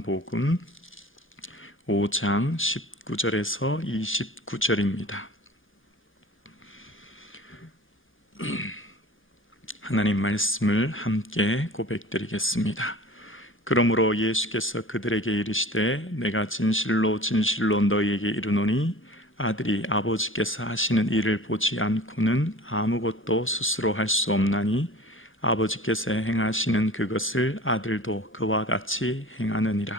요한복음 5장 19절에서 29절입니다. 하나님 말씀을 함께 고백드리겠습니다. 그러므로 예수께서 그들에게 이르시되 내가 진실로 진실로 너희에게 이르노니 아들이 아버지께서 하시는 일을 보지 않고는 아무것도 스스로 할 수 없나니 아버지께서 행하시는 그것을 아들도 그와 같이 행하느니라.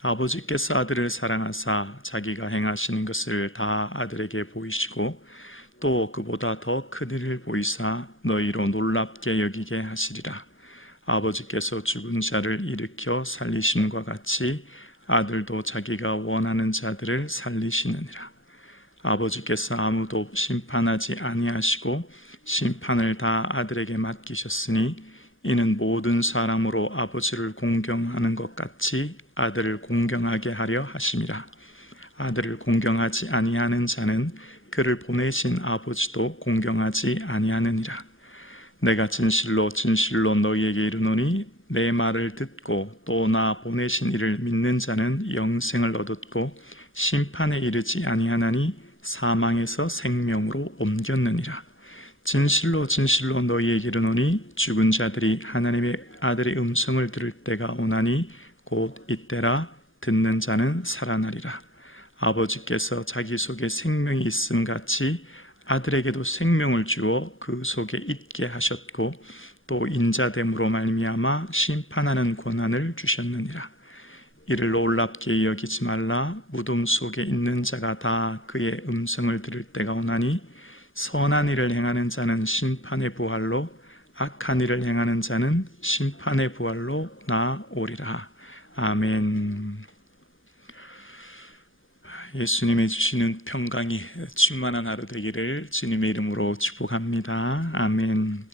아버지께서 아들을 사랑하사 자기가 행하시는 것을 다 아들에게 보이시고 또 그보다 더 큰 일을 보이사 너희로 놀랍게 여기게 하시리라. 아버지께서 죽은 자를 일으켜 살리심과 같이 아들도 자기가 원하는 자들을 살리시느니라. 아버지께서 아무도 심판하지 아니하시고 심판을 다 아들에게 맡기셨으니 이는 모든 사람으로 아버지를 공경하는 것 같이 아들을 공경하게 하려 하심이라. 아들을 공경하지 아니하는 자는 그를 보내신 아버지도 공경하지 아니하느니라. 내가 진실로 진실로 너희에게 이르노니 내 말을 듣고 또 나 보내신 이를 믿는 자는 영생을 얻었고 심판에 이르지 아니하나니 사망에서 생명으로 옮겼느니라. 진실로 진실로 너희에게 이르노니 죽은 자들이 하나님의 아들의 음성을 들을 때가 오나니 곧 이때라. 듣는 자는 살아나리라. 아버지께서 자기 속에 생명이 있음 같이 아들에게도 생명을 주어 그 속에 있게 하셨고 또 인자됨으로 말미암아 심판하는 권한을 주셨느니라. 이를 놀랍게 여기지 말라. 무덤 속에 있는 자가 다 그의 음성을 들을 때가 오나니 선한 일을 행하는 자는 심판의 부활로 악한 일을 행하는 자는 심판의 부활로 나오리라. 아멘. 예수님의 주시는 평강이 충만한 하루 되기를 주님의 이름으로 축복합니다. 아멘.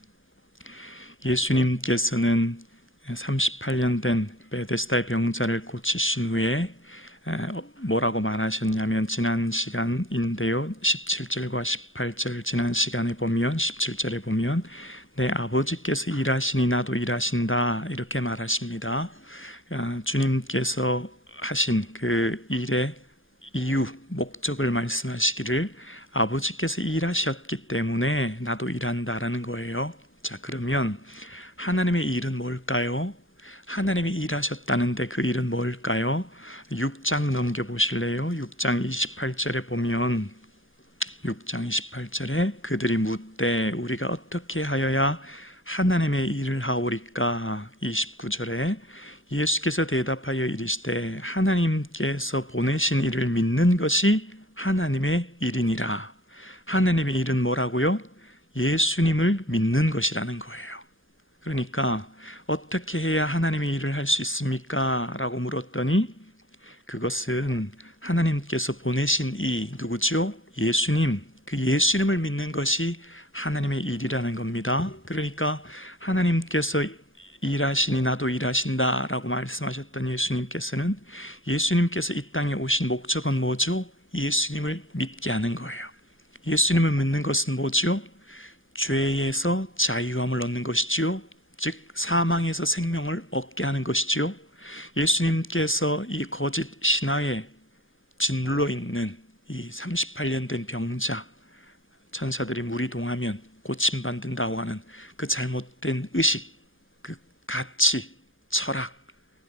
예수님께서는 38년 된 베데스다의 병자를 고치신 후에 뭐라고 말하셨냐면 지난 시간인데요. 17절과 18절 지난 시간에 보면 17절에 보면 내 아버지께서 일하시니 나도 일하신다 이렇게 말하십니다. 주님께서 하신 그 일의 이유, 목적을 말씀하시기를 아버지께서 일하셨기 때문에 나도 일한다라는 거예요. 자, 그러면 하나님의 일은 뭘까요? 하나님이 일하셨다는데 그 일은 뭘까요? 6장 넘겨보실래요? 6장 28절에 보면 6장 28절에 그들이 묻되 우리가 어떻게 하여야 하나님의 일을 하오리까? 29절에 예수께서 대답하여 이르시되 하나님께서 보내신 일을 믿는 것이 하나님의 일이니라. 하나님의 일은 뭐라고요? 예수님을 믿는 것이라는 거예요. 그러니까 어떻게 해야 하나님의 일을 할 수 있습니까? 라고 물었더니 그것은 하나님께서 보내신 이 누구죠? 예수님. 그 예수님을 믿는 것이 하나님의 일이라는 겁니다. 그러니까 하나님께서 일하시니 나도 일하신다 라고 말씀하셨던 예수님께서는 예수님께서 이 땅에 오신 목적은 뭐죠? 예수님을 믿게 하는 거예요. 예수님을 믿는 것은 뭐죠? 죄에서 자유함을 얻는 것이지요. 즉 사망에서 생명을 얻게 하는 것이지요. 예수님께서 이 거짓 신화에 짓눌러 있는 이 38년 된 병자, 천사들이 물이 동하면 고침받는다고 하는 그 잘못된 의식, 그 가치, 철학,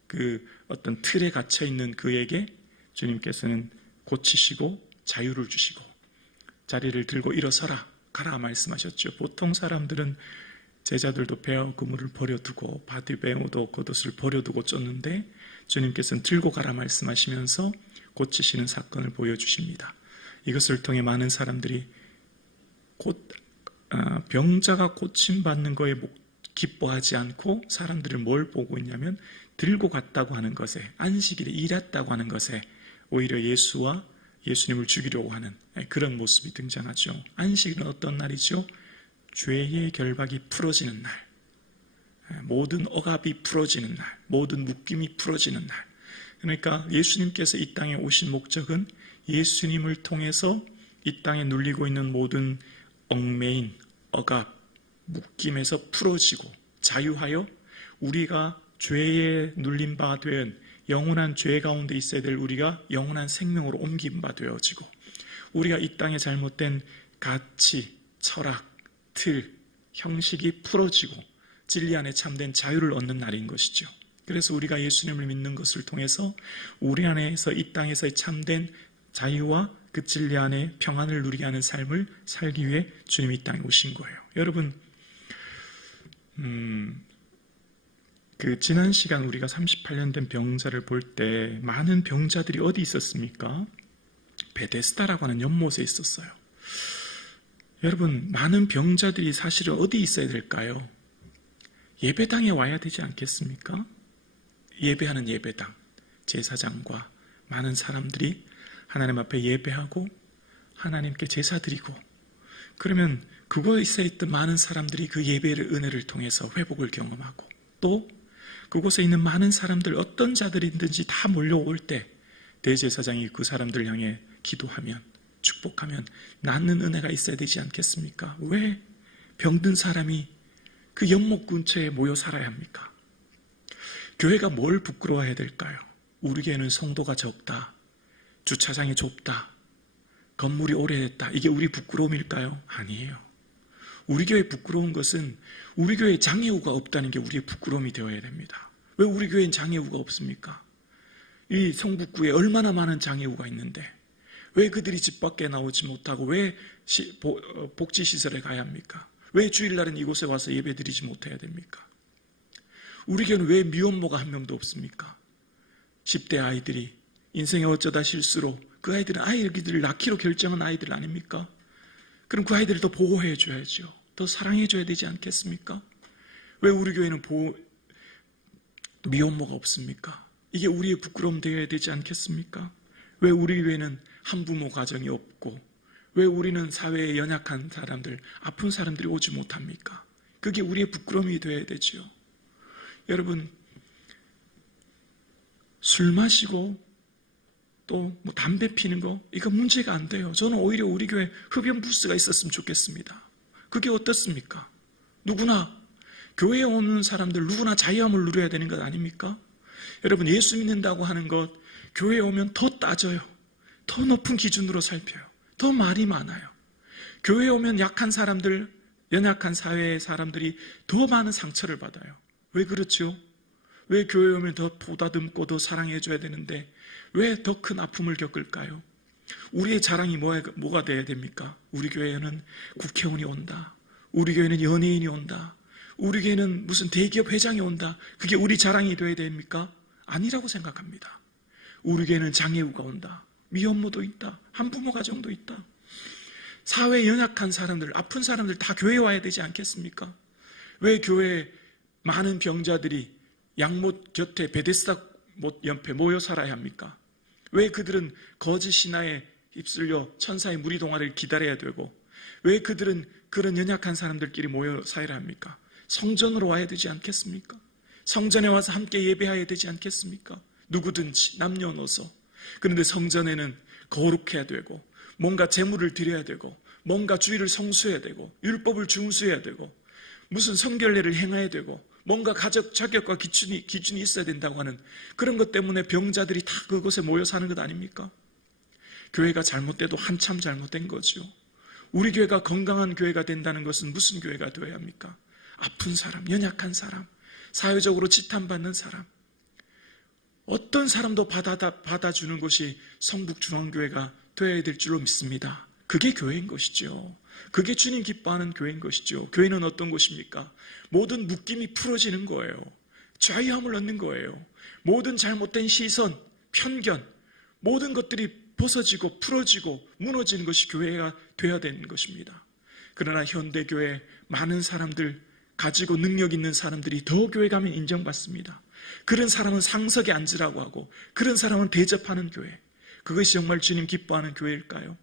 그 어떤 틀에 갇혀있는 그에게 주님께서는 고치시고 자유를 주시고 자리를 들고 일어서라, 가라 말씀하셨죠. 보통 사람들은 제자들도 배와 그물을 버려두고 바디베오도 겉옷을 버려두고 쫓는데 주님께서는 들고 가라 말씀하시면서 고치시는 사건을 보여주십니다. 이것을 통해 많은 사람들이 병자가 고침받는 거에 기뻐하지 않고 사람들을 뭘 보고 있냐면 들고 갔다고 하는 것에, 안식일에 일했다고 하는 것에 오히려 예수와 예수님을 죽이려고 하는 그런 모습이 등장하죠. 안식일은 어떤 날이죠? 죄의 결박이 풀어지는 날, 모든 억압이 풀어지는 날, 모든 묶임이 풀어지는 날. 그러니까 예수님께서 이 땅에 오신 목적은 예수님을 통해서 이 땅에 눌리고 있는 모든 얽매인, 억압, 묶임에서 풀어지고 자유하여 우리가 죄에 눌린 바 된 영원한 죄 가운데 있어야 될 우리가 영원한 생명으로 옮긴 바 되어지고, 우리가 이 땅의 잘못된 가치, 철학, 틀, 형식이 풀어지고 진리 안에 참된 자유를 얻는 날인 것이죠. 그래서 우리가 예수님을 믿는 것을 통해서 우리 안에서 이 땅에서의 참된 자유와 그 진리 안에 평안을 누리게 하는 삶을 살기 위해 주님이 이 땅에 오신 거예요. 여러분, 그 지난 시간 우리가 38년 된 병자를 볼 때 많은 병자들이 어디 있었습니까? 베데스다라고 하는 연못에 있었어요. 여러분, 많은 병자들이 사실은 어디 있어야 될까요? 예배당에 와야 되지 않겠습니까? 예배하는 예배당, 제사장과 많은 사람들이 하나님 앞에 예배하고 하나님께 제사 드리고, 그러면 그곳에 있던 많은 사람들이 그 예배를 은혜를 통해서 회복을 경험하고, 또 그곳에 있는 많은 사람들, 어떤 자들이든지 다 몰려올 때 대제사장이 그 사람들 향해 기도하면, 축복하면 낫는 은혜가 있어야 되지 않겠습니까? 왜 병든 사람이 그 연못 근처에 모여 살아야 합니까? 교회가 뭘 부끄러워해야 될까요? 우리 교회는 성도가 적다, 주차장이 좁다, 건물이 오래됐다, 이게 우리 부끄러움일까요? 아니에요. 우리 교회 부끄러운 것은 우리 교회에 장애우가 없다는 게 우리의 부끄러움이 되어야 됩니다. 왜 우리 교회엔 장애우가 없습니까? 이 성북구에 얼마나 많은 장애우가 있는데 왜 그들이 집 밖에 나오지 못하고 왜 복지시설에 가야 합니까? 왜 주일날은 이곳에 와서 예배드리지 못해야 됩니까? 우리 교회는 왜 미혼모가 한 명도 없습니까? 10대 아이들이 인생에 어쩌다 실수로, 그 아이들은 아이들을 낳기로 결정한 아이들 아닙니까? 그럼 그 아이들을 더 보호해 줘야죠. 더 사랑해 줘야 되지 않겠습니까? 왜 우리 교회는 미혼모가 없습니까? 이게 우리의 부끄러움 되어야 되지 않겠습니까? 왜 우리 교회는 한부모 가정이 없고, 왜 우리는 사회에 연약한 사람들, 아픈 사람들이 오지 못합니까? 그게 우리의 부끄러움이 되어야 되죠. 여러분, 술 마시고 또 담배 피는 거, 이거 문제가 안 돼요. 저는 오히려 우리 교회 흡연 부스가 있었으면 좋겠습니다. 그게 어떻습니까? 누구나, 교회에 오는 사람들 누구나 자유함을 누려야 되는 것 아닙니까? 여러분, 예수 믿는다고 하는 것, 교회에 오면 더 따져요. 더 높은 기준으로 살펴요. 더 말이 많아요. 교회에 오면 약한 사람들, 연약한 사회의 사람들이 더 많은 상처를 받아요. 왜 그렇죠? 왜 교회에 오면 더 보다듬고 더 사랑해줘야 되는데 왜 더 큰 아픔을 겪을까요? 우리의 자랑이 뭐가 돼야 됩니까? 우리 교회에는 국회의원이 온다, 우리 교회는 연예인이 온다, 우리 교회는 무슨 대기업 회장이 온다, 그게 우리 자랑이 돼야 됩니까? 아니라고 생각합니다. 우리 교회는 장애우가 온다, 미혼모도 있다, 한부모 가정도 있다, 사회에 연약한 사람들, 아픈 사람들 다 교회에 와야 되지 않겠습니까? 왜 교회에 많은 병자들이 양못 곁에 베데스다 못 옆에 모여 살아야 합니까? 왜 그들은 거짓 신화에 휩쓸려 천사의 무리 동화를 기다려야 되고, 왜 그들은 그런 연약한 사람들끼리 모여 살아야 합니까? 성전으로 와야 되지 않겠습니까? 성전에 와서 함께 예배해야 되지 않겠습니까? 누구든지 남녀노소. 그런데 성전에는 거룩해야 되고, 뭔가 제물을 드려야 되고, 뭔가 주일을 성수해야 되고, 율법을 준수해야 되고, 무슨 성결례를 행해야 되고, 뭔가 가족 자격과 기준이 있어야 된다고 하는 그런 것 때문에 병자들이 다 그곳에 모여 사는 것 아닙니까? 교회가 잘못돼도 한참 잘못된 거죠. 우리 교회가 건강한 교회가 된다는 것은 무슨 교회가 되어야 합니까? 아픈 사람, 연약한 사람, 사회적으로 지탄받는 사람, 어떤 사람도 받아주는 것이 성북중앙교회가 되어야 될 줄로 믿습니다. 그게 교회인 것이죠. 그게 주님 기뻐하는 교회인 것이죠. 교회는 어떤 곳입니까? 모든 묶임이 풀어지는 거예요. 자유함을 얻는 거예요. 모든 잘못된 시선, 편견, 모든 것들이 벗어지고 풀어지고 무너지는 것이 교회가 되어야 되는 것입니다. 그러나 현대교회 많은 사람들, 가지고 능력 있는 사람들이 더 교회 가면 인정받습니다. 그런 사람은 상석에 앉으라고 하고, 그런 사람은 대접하는 교회. 그것이 정말 주님 기뻐하는 교회일까요?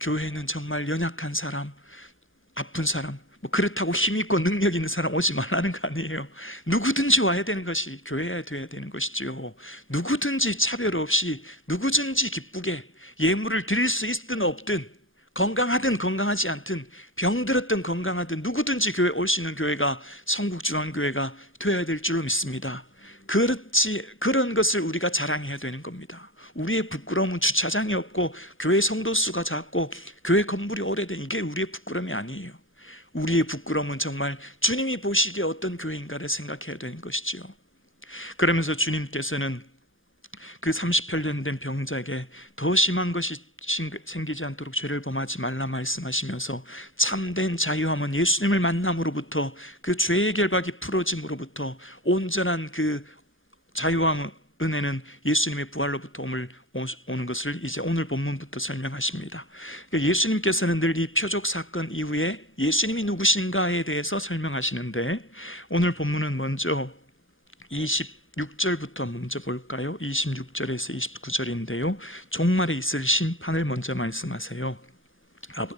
교회는 정말 연약한 사람, 아픈 사람, 그렇다고 힘있고 능력 있는 사람 오지 말라는 거 아니에요. 누구든지 와야 되는 것이 교회에 돼야 되는 것이죠. 누구든지 차별 없이 누구든지 기쁘게 예물을 드릴 수 있든 없든, 건강하든 건강하지 않든, 병들었든 건강하든 누구든지 교회에 올 수 있는 교회가 성북중앙교회가 되어야 될 줄로 믿습니다. 그런 것을 우리가 자랑해야 되는 겁니다. 우리의 부끄러움은 주차장이 없고 교회 성도 수가 작고 교회 건물이 오래된 이게 우리의 부끄러움이 아니에요. 우리의 부끄러움은 정말 주님이 보시기에 어떤 교회인가를 생각해야 되는 것이지요. 그러면서 주님께서는 그 30편 된 병자에게 더 심한 것이 생기지 않도록 죄를 범하지 말라 말씀하시면서 참된 자유함은 예수님을 만남으로부터 그 죄의 결박이 풀어짐으로부터 온전한 그 자유함 은혜는 예수님의 부활로부터 오는 것을 이제 오늘 본문부터 설명하십니다. 예수님께서는 늘 이 표적 사건 이후에 예수님이 누구신가에 대해서 설명하시는데 오늘 본문은 먼저 26절부터 먼저 볼까요? 26절에서 29절인데요. 종말에 있을 심판을 먼저 말씀하세요.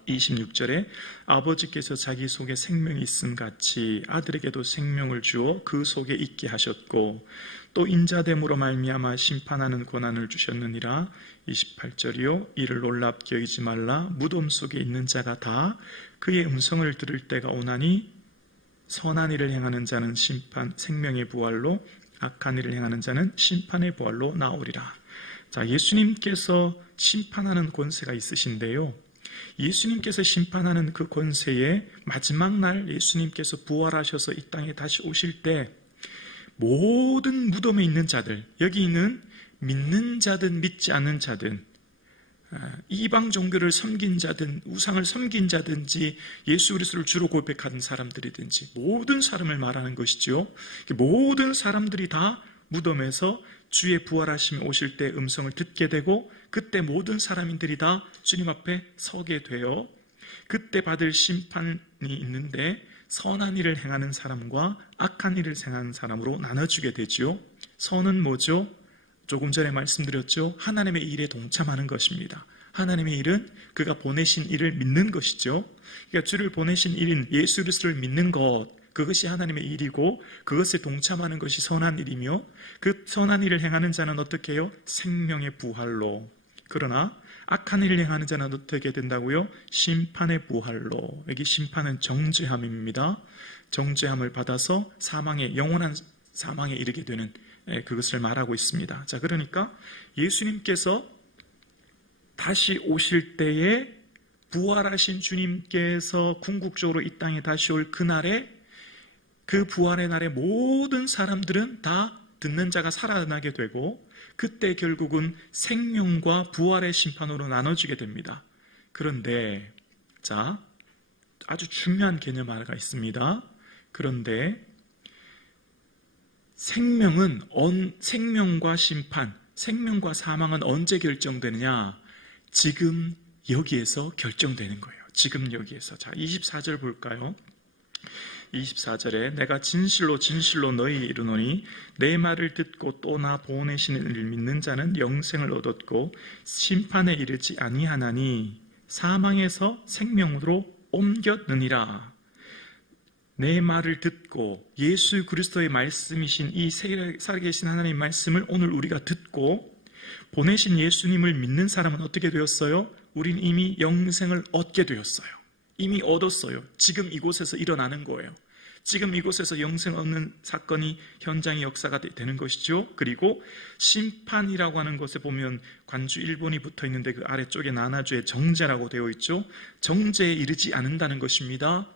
26절에 아버지께서 자기 속에 생명이 있음 같이 아들에게도 생명을 주어 그 속에 있게 하셨고 또 인자됨으로 말미암아 심판하는 권한을 주셨느니라. 28절이요. 이를 놀랍게 여기지 말라. 무덤 속에 있는 자가 다 그의 음성을 들을 때가 오나니 선한 일을 행하는 자는 심판 생명의 부활로 악한 일을 행하는 자는 심판의 부활로 나오리라. 자, 예수님께서 심판하는 권세가 있으신데요. 예수님께서 심판하는 그 권세의 마지막 날 예수님께서 부활하셔서 이 땅에 다시 오실 때 모든 무덤에 있는 자들, 여기 있는 믿는 자든 믿지 않는 자든 이방 종교를 섬긴 자든 우상을 섬긴 자든지 예수 그리스도를 주로 고백하는 사람들이든지 모든 사람을 말하는 것이죠. 모든 사람들이 다 무덤에서 주의 부활하심이 오실 때 음성을 듣게 되고 그때 모든 사람들이 다 주님 앞에 서게 되어 그때 받을 심판이 있는데 선한 일을 행하는 사람과 악한 일을 행하는 사람으로 나눠주게 되죠. 선은 뭐죠? 조금 전에 말씀드렸죠. 하나님의 일에 동참하는 것입니다. 하나님의 일은 그가 보내신 일을 믿는 것이죠. 그러니까 주를 보내신 일인 예수 그리스도를 믿는 것, 그것이 하나님의 일이고 그것에 동참하는 것이 선한 일이며 그 선한 일을 행하는 자는 어떻게 해요? 생명의 부활로. 그러나 악한 일을 행하는 자는 어떻게 된다고요? 심판의 부활로. 여기 심판은 정죄함입니다. 정죄함을 받아서 영원한 사망에 이르게 되는 그것을 말하고 있습니다. 자, 그러니까 예수님께서 다시 오실 때에 부활하신 주님께서 궁극적으로 이 땅에 다시 올 그날에 그 부활의 날에 모든 사람들은 다 듣는 자가 살아나게 되고 그때 결국은 생명과 부활의 심판으로 나눠지게 됩니다. 그런데 자, 아주 중요한 개념 하나가 있습니다. 그런데 생명과 심판, 생명과 사망은 언제 결정되느냐? 지금 여기에서 결정되는 거예요. 지금 여기에서. 자, 24절 볼까요? 24절에 내가 진실로 진실로 너희에게 이르노니 내 말을 듣고 또 나 보내시는 이를 믿는 자는 영생을 얻었고 심판에 이르지 아니하나니 사망에서 생명으로 옮겼느니라. 내 말을 듣고 예수 그리스도의 말씀이신 이 살아계신 하나님의 말씀을 오늘 우리가 듣고 보내신 예수님을 믿는 사람은 어떻게 되었어요? 우린 이미 영생을 얻게 되었어요. 이미 얻었어요. 지금 이곳에서 일어나는 거예요. 지금 이곳에서 영생 얻는 사건이 현장의 역사가 되는 것이죠. 그리고 심판이라고 하는 것에 보면 관주 1번이 붙어 있는데 그 아래쪽에 나나주의 정죄라고 되어 있죠. 정죄에 이르지 않는다는 것입니다.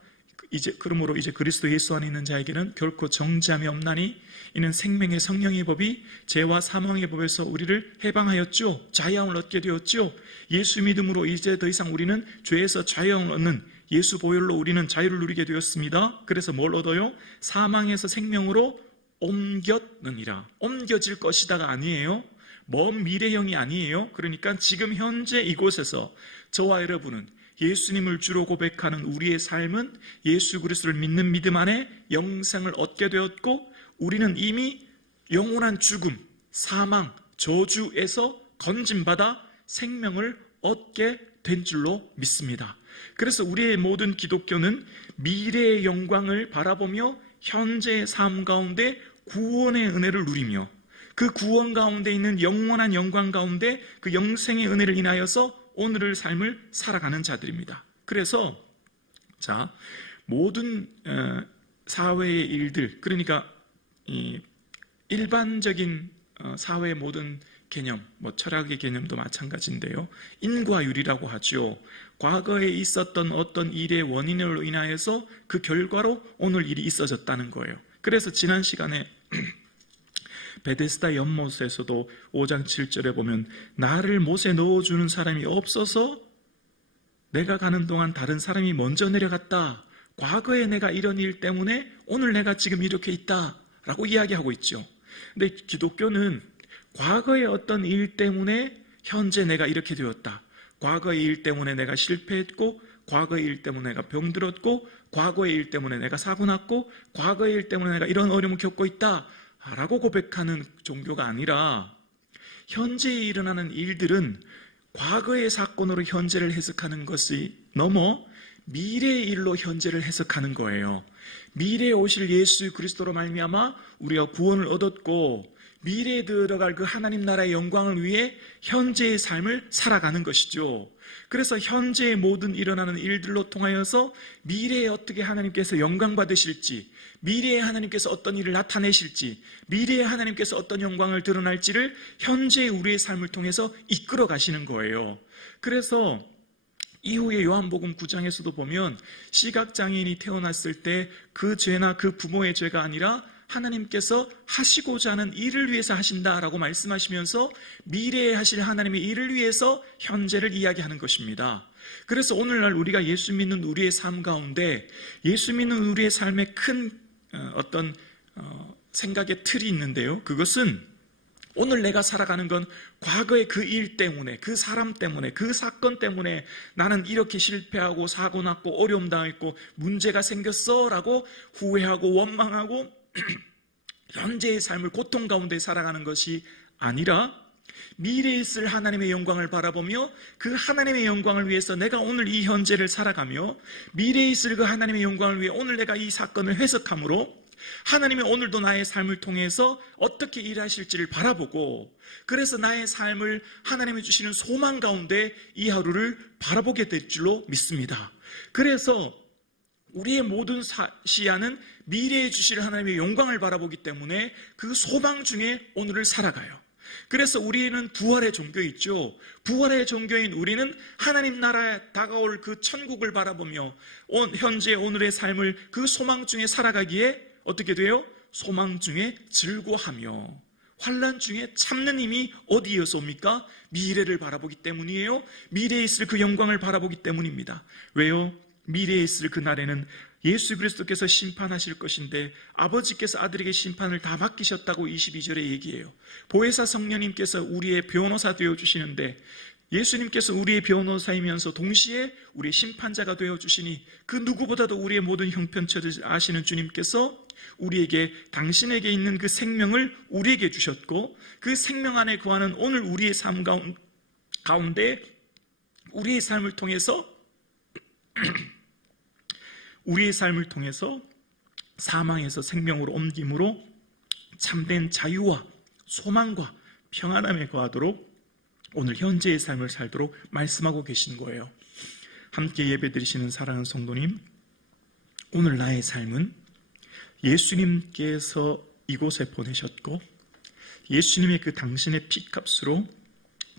그러므로 이제 그리스도 예수 안에 있는 자에게는 결코 정죄함이 없나니 이는 생명의 성령의 법이 죄와 사망의 법에서 우리를 해방하였죠. 자유함을 얻게 되었죠. 예수 믿음으로 이제 더 이상 우리는 죄에서 자유함을 얻는 예수 보혈로 우리는 자유를 누리게 되었습니다. 그래서 뭘 얻어요? 사망에서 생명으로 옮겼느니라. 옮겨질 것이다가 아니에요. 먼 미래형이 아니에요. 그러니까 지금 현재 이곳에서 저와 여러분은 예수님을 주로 고백하는 우리의 삶은 예수 그리스도를 믿는 믿음 안에 영생을 얻게 되었고 우리는 이미 영원한 죽음, 사망, 저주에서 건짐받아 생명을 얻게 된 줄로 믿습니다. 그래서 우리의 모든 기독교는 미래의 영광을 바라보며 현재의 삶 가운데 구원의 은혜를 누리며 그 구원 가운데 있는 영원한 영광 가운데 그 영생의 은혜를 인하여서 오늘의 삶을 살아가는 자들입니다. 그래서 자, 모든 사회의 일들, 그러니까 일반적인 사회의 모든 개념, 철학의 개념도 마찬가지인데요. 인과율이라고 하죠. 과거에 있었던 어떤 일의 원인으로 인하여서 그 결과로 오늘 일이 있어졌다는 거예요. 그래서 지난 시간에 베데스다 연못에서도 5장 7절에 보면 나를 못에 넣어주는 사람이 없어서 내가 가는 동안 다른 사람이 먼저 내려갔다. 과거에 내가 이런 일 때문에 오늘 내가 지금 이렇게 있다 라고 이야기하고 있죠. 근데 기독교는 과거의 어떤 일 때문에 현재 내가 이렇게 되었다. 과거의 일 때문에 내가 실패했고, 과거의 일 때문에 내가 병들었고, 과거의 일 때문에 내가 사고 났고, 과거의 일 때문에 내가 이런 어려움을 겪고 있다 라고 고백하는 종교가 아니라, 현재에 일어나는 일들은 과거의 사건으로 현재를 해석하는 것이 넘어 미래의 일로 현재를 해석하는 거예요. 미래에 오실 예수 그리스도로 말미암아 우리가 구원을 얻었고, 미래에 들어갈 그 하나님 나라의 영광을 위해 현재의 삶을 살아가는 것이죠. 그래서 현재의 모든 일어나는 일들로 통하여서 미래에 어떻게 하나님께서 영광 받으실지, 미래에 하나님께서 어떤 일을 나타내실지, 미래에 하나님께서 어떤 영광을 드러날지를 현재의 우리의 삶을 통해서 이끌어 가시는 거예요. 그래서 이후에 요한복음 9장에서도 보면 시각장애인이 태어났을 때 그 죄나 그 부모의 죄가 아니라 하나님께서 하시고자 하는 일을 위해서 하신다라고 말씀하시면서 미래에 하실 하나님의 일을 위해서 현재를 이야기하는 것입니다. 그래서 오늘날 우리가 예수 믿는 우리의 삶 가운데 예수 믿는 우리의 삶에 큰 어떤 생각의 틀이 있는데요. 그것은 오늘 내가 살아가는 건 과거의 그 일 때문에, 그 사람 때문에, 그 사건 때문에 나는 이렇게 실패하고 사고 났고 어려움 당했고 문제가 생겼어 라고 후회하고 원망하고 현재의 삶을 고통 가운데 살아가는 것이 아니라 미래에 있을 하나님의 영광을 바라보며 그 하나님의 영광을 위해서 내가 오늘 이 현재를 살아가며 미래에 있을 그 하나님의 영광을 위해 오늘 내가 이 사건을 해석함으로 하나님이 오늘도 나의 삶을 통해서 어떻게 일하실지를 바라보고, 그래서 나의 삶을 하나님이 주시는 소망 가운데 이 하루를 바라보게 될 줄로 믿습니다. 그래서 우리의 모든 시야는 미래에 주실 하나님의 영광을 바라보기 때문에 그 소망 중에 오늘을 살아가요. 그래서 우리는 부활의 종교있죠. 부활의 종교인 우리는 하나님 나라에 다가올 그 천국을 바라보며 현재 오늘의 삶을 그 소망 중에 살아가기에 어떻게 돼요? 소망 중에 즐거워하며 환난 중에 참는 힘이 어디에서 옵니까? 미래를 바라보기 때문이에요. 미래에 있을 그 영광을 바라보기 때문입니다. 왜요? 미래에 있을 그 날에는 예수 그리스도께서 심판하실 것인데 아버지께서 아들에게 심판을 다 맡기셨다고 22절에 얘기해요. 보혜사 성령님께서 우리의 변호사 되어주시는데 예수님께서 우리의 변호사이면서 동시에 우리의 심판자가 되어주시니 그 누구보다도 우리의 모든 형편처를 아시는 주님께서 우리에게 당신에게 있는 그 생명을 우리에게 주셨고 그 생명 안에 거하는 오늘 우리의 삶 가운데 우리의 삶을 통해서 사망에서 생명으로 옮김으로 참된 자유와 소망과 평안함에 거하도록 오늘 현재의 삶을 살도록 말씀하고 계신 거예요. 함께 예배드리시는 사랑하는 성도님, 오늘 나의 삶은 예수님께서 이곳에 보내셨고 예수님의 그 당신의 피값으로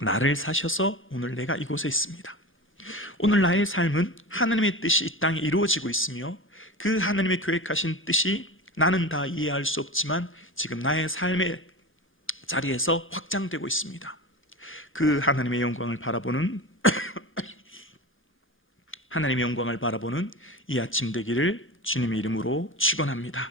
나를 사셔서 오늘 내가 이곳에 있습니다. 오늘 나의 삶은 하나님의 뜻이 이 땅에 이루어지고 있으며 그 하나님의 계획하신 뜻이 나는 다 이해할 수 없지만 지금 나의 삶의 자리에서 확장되고 있습니다. 그 하나님의 영광을 바라보는 하나님의 영광을 바라보는 이 아침 되기를 주님의 이름으로 축원합니다.